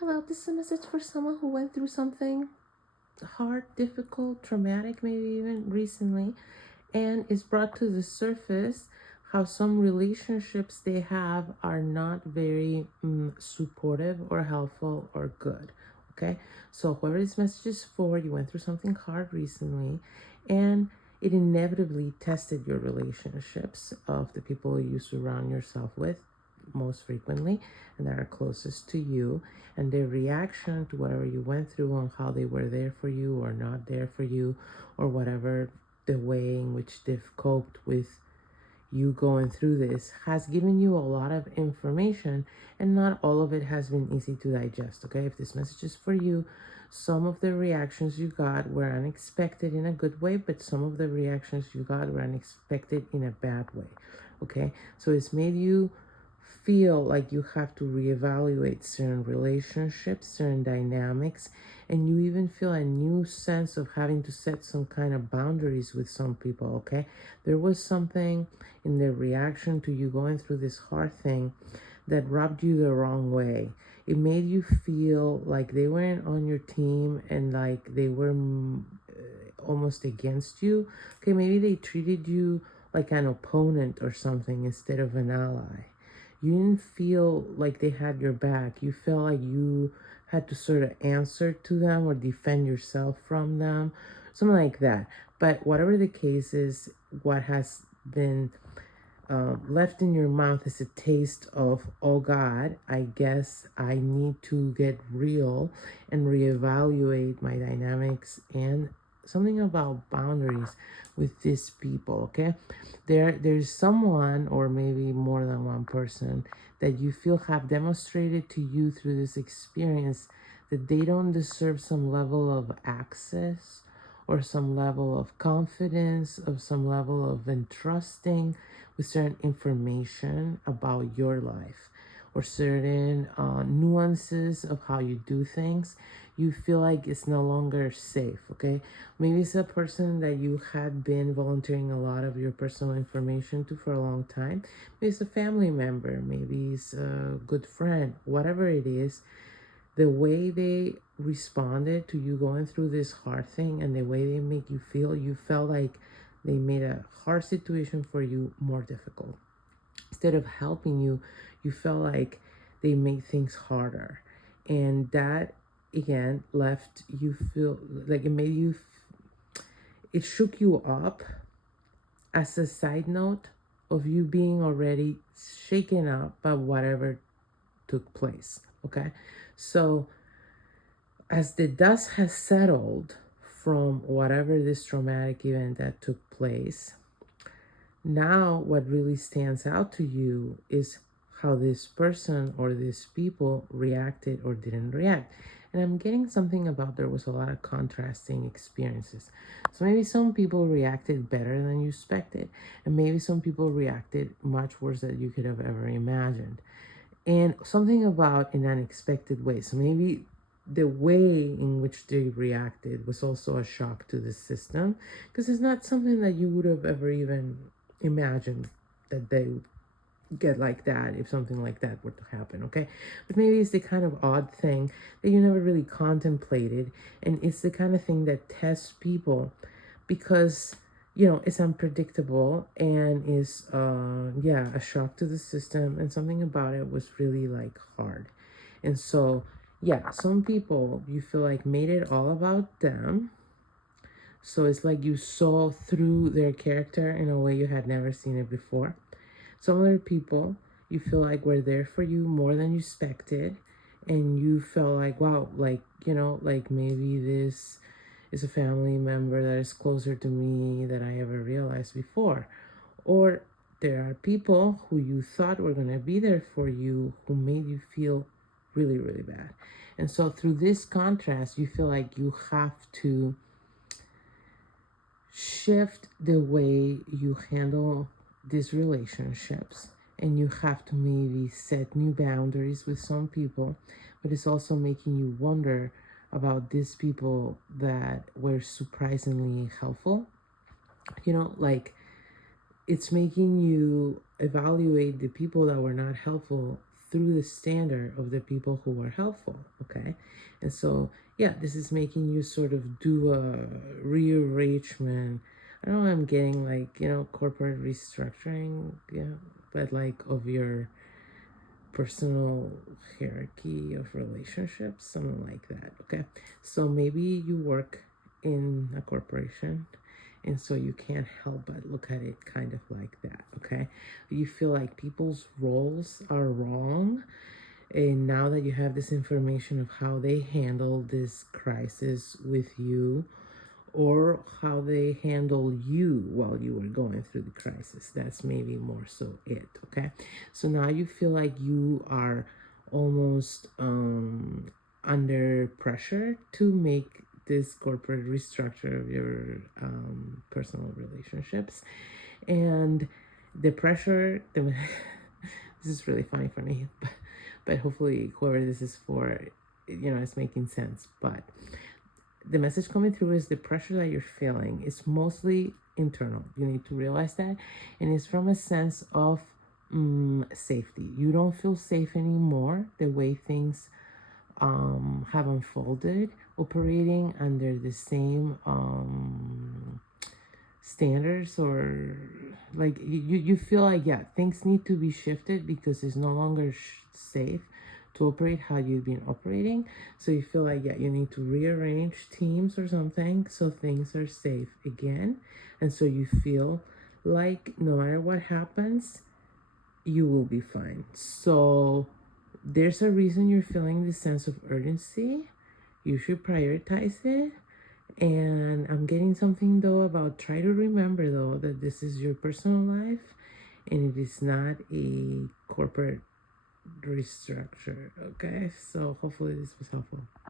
Hello, this is a message for someone who went through something hard, difficult, traumatic, maybe even recently, and is brought to the surface how some relationships they have are not very supportive or helpful or good. Okay, so whoever this message is for, you went through something hard recently, and it inevitably tested your relationships of the people you surround yourself with most frequently and that are closest to you, and their reaction to whatever you went through and how they were there for you or not there for you, or whatever the way in which they've coped with you going through this has given you a lot of information, and not all of it has been easy to digest. Okay, if this message is for you, some of the reactions you got were unexpected in a good way, but some of the reactions you got were unexpected in a bad way. Okay, so it's made you feel like you have to reevaluate certain relationships, certain dynamics, and you even feel a new sense of having to set some kind of boundaries with some people. Okay, there was something in their reaction to you going through this hard thing that rubbed you the wrong way. It made you feel like they weren't on your team and like they were almost against you. Okay, maybe they treated you like an opponent or something instead of an ally. You didn't feel like they had your back. You felt like you had to sort of answer to them or defend yourself from them, something like that. But whatever the case is, what has been left in your mouth is a taste of, oh God, I guess I need to get real and reevaluate my dynamics and something about boundaries with these people. Okay, there's someone, or maybe more than one person, that you feel have demonstrated to you through this experience that they don't deserve some level of access or some level of confidence or some level of entrusting with certain information about your life or certain nuances of how you do things. You feel like it's no longer safe. Okay, maybe it's a person that you had been volunteering a lot of your personal information to for a long time. Maybe it's a family member, maybe it's a good friend, whatever it is. The way they responded to you going through this hard thing and the way they make you feel, you felt like they made a hard situation for you more difficult. Instead of helping you, you felt like they made things harder. And that, again, left you feel like it made you, it shook you up as a side note of you being already shaken up by whatever took place. Okay, so as the dust has settled from whatever this traumatic event that took place, now what really stands out to you is how this person or these people reacted or didn't react. And I'm getting something about there was a lot of contrasting experiences. So maybe some people reacted better than you expected, and maybe some people reacted much worse than you could have ever imagined. And something about an unexpected way. So maybe the way in which they reacted was also a shock to the system, because it's not something that you would have ever even imagined that they would get like that if something like that were to happen. Okay, but maybe it's the kind of odd thing that you never really contemplated, and it's the kind of thing that tests people because it's unpredictable and is a shock to the system, and something about it was really like hard. And so some people you feel like made it all about them, so it's like you saw through their character in a way you had never seen it before. Some other people you feel like were there for you more than you expected, and you felt like, wow, like maybe this is a family member that is closer to me than I ever realized before. Or there are people who you thought were going to be there for you who made you feel really, really bad. And so through this contrast, you feel like you have to shift the way you handle these relationships, and you have to maybe set new boundaries with some people, but it's also making you wonder about these people that were surprisingly helpful. Like it's making you evaluate the people that were not helpful through the standard of the people who are helpful, okay? And so, yeah, this is making you sort of do a rearrangement. I don't know, I'm getting like, you know, corporate restructuring, yeah, but like of your personal hierarchy of relationships, something like that, okay? So maybe you work in a corporation, and so you can't help but look at it kind of like that, okay? You feel like people's roles are wrong, and now that you have this information of how they handle this crisis with you, or how they handle you while you were going through the crisis. That's maybe more so it, okay? So now you feel like you are almost under pressure to make this corporate restructure of your personal relationships. And the pressure, this is really funny for me, but hopefully whoever this is for, you know, it's making sense. But the message coming through is the pressure that you're feeling is mostly internal. You need to realize that. And it's from a sense of safety. You don't feel safe anymore the way things have unfolded, operating under the same standards, or like you feel like, yeah, things need to be shifted because it's no longer safe to operate how you've been operating. So you feel like, yeah, you need to rearrange teams or something so things are safe again. And so you feel like no matter what happens, you will be fine. So there's a reason you're feeling this sense of urgency. You should prioritize it. And I'm getting something though about, try to remember though that this is your personal life and it is not a corporate restructure, okay? So hopefully this was helpful.